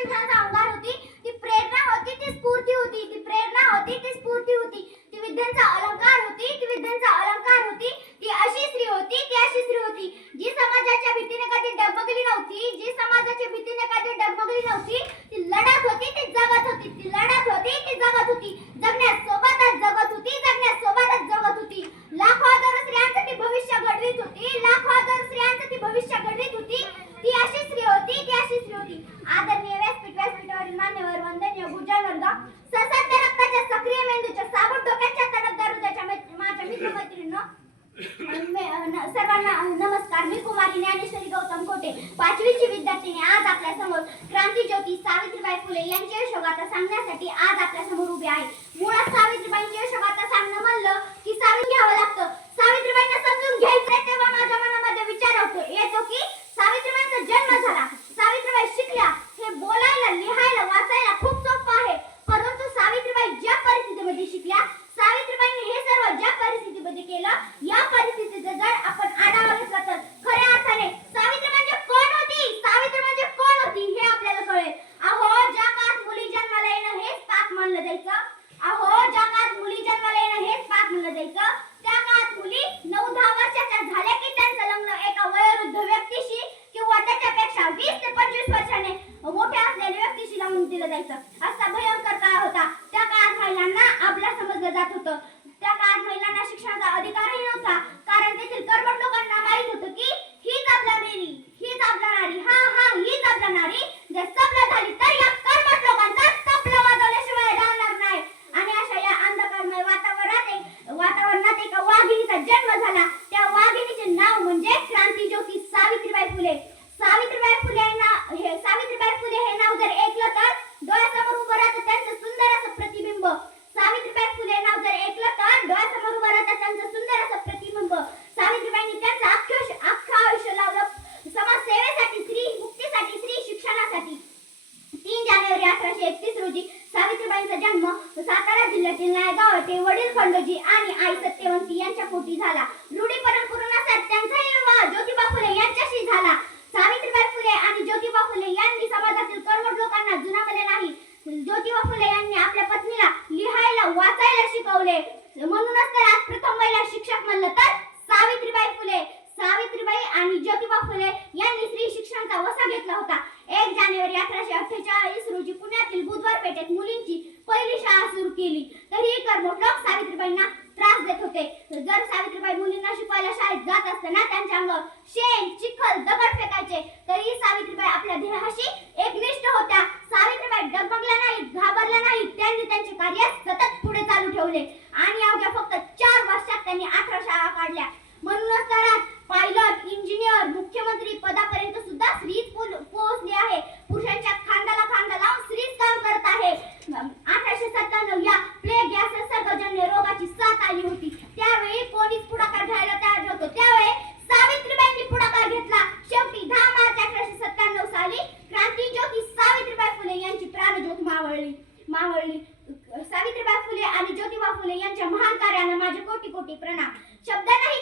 शिक्षणाचा अंगार होती सर्वांना नमस्कार. मी कुमारी ज्ञानेश्वरी गौतम कोटे. पाचवीची विद्यार्थिनी आज आपल्यासमोर क्रांती ज्योती सावित्रीबाई फुले यांच्या यशोगाथा सांगण्यासाठी आज आपल्यासमोर उभी आहे. व्यक्तीशी जायचं. असा भयंकर काळ होता. त्या काळात महिलांना आपल्या समजलं जात होतं. त्या काळात महिलांना शिक्षणाचा अधिकारही नव्हता. कारण तेथील कर्मठ लोकांना माहीत होतं की हीच आपला नारी हीच आपला नारी हा हा हीच आपला नारी जर सफल झाली तर या कर्मठ लोकांचा तबला वाजवल्याशिवाय राहणार नाही. आणि अशा या अंधकारमय वातावरणात एक- वातावरणात एका वाघिणीचा जन्म झाला. त्या वाघिणीचे नाव म्हणजे क्रांती ज्योती सावित्रीबाई फुले. सावित्रीबाई फुले ना हे सावित्रीबाई फुले हे नाव जर ऐकलं डोळ्यासमोर उभं राहतं त्यांचं सुंदर असं प्रतिबिंब. सावित्रीबाई फुले नाव जर ऐकलं तर डोळ्यासमोर उभं राहतं त्यांचं सुंदर असं प्रतिबिंब. सावित्रीबाईंनी त्यांचं अख्खं अख्खं आयुष्य लावलं. समाजसेवेसाठी स्त्री मुक्तीसाठी स्त्री शिक्षणासाठी. तीन जानेवारी अठराशे एकतीस रोजी सावित्रीबाईंचा जन्म सातारा जिल्ह्यातील नायगाव येथे वडील खंडोजी आणि आई सत्यवंती यांच्या पोटी झाला रूढी परंपरेनुसार त्यांचाही विवाह ज्योतिबा फुले यांच्याशी झाला सावित्रीबाई फुले आणि ज्योतिबा फुले यांनी समाजातील कर्मठ लोकांना जुनावले नाही ज्योतिबा फुले यांनी आपल्या पत्नीला लिहायला वाचायला शिकवले म्हणूनच तर आज प्रथम महिला शिक्षक म्हणलं तर सावित्रीबाई फुले. सावित्रीबाई आणि ज्योतिबा फुले यांनी स्त्री शिक्षणाचा वसा घेतला होता. एक जानेवारी अठराशे अठ्ठेचाळीस रोजी पुण्यातील बुधवार पेठेत मुलींची पहिली शाळा सुरू केली. तरी कर्मठ लोक सावित्रीबाईंना त्रास देत होते. जर सावित्रीबाई मुलींना शिकवायला शाळेत जात असताना त्यांच्या अंगावर शेण चिखल दगड फेकायचे तरी सावित्रीबाई आपल्या देहाशी एकनिष्ठ होत्या. सावित्रीबाई डगमगल्या नाहीत घाबरल्या नाहीत. त्यांनी त्यांचे कार्य सतत पुढे चालू ठेवले. आणि अवघ्या फक्त चार वर्षात त्यांनी अठरा शाळा काढल्या. म्हणूनच तर पायलट इंजिनियर मुख्यमंत्री पदापर्यंत सुद्धा स्त्रीच पोहोचली आहे. पुरुषांच्या खांद्याला खांदा लावून स्त्रीच काम करत आहे. अठराशे सत्त्याण्णव या प्लेग या संसर्गजन्य रोगाची साथ आली होती. त्यावेळी कोणीच पुढाकार घ्यायला तयार नव्हतो. त्यावेळी सावित्रीबाईंनी पुढाकार घेतला. शेवटी दहा मार्च अठराशे सत्त्याण्णव साली क्रांती ज्योती सावित्रीबाई फुले यांची प्राणज्योत मावळली. मावळली. सावित्रीबाई फुले आणि ज्योतिबा फुले यांच्या महान कार्याला माझे कोटी कोटी प्रणाम. शब्द नाही.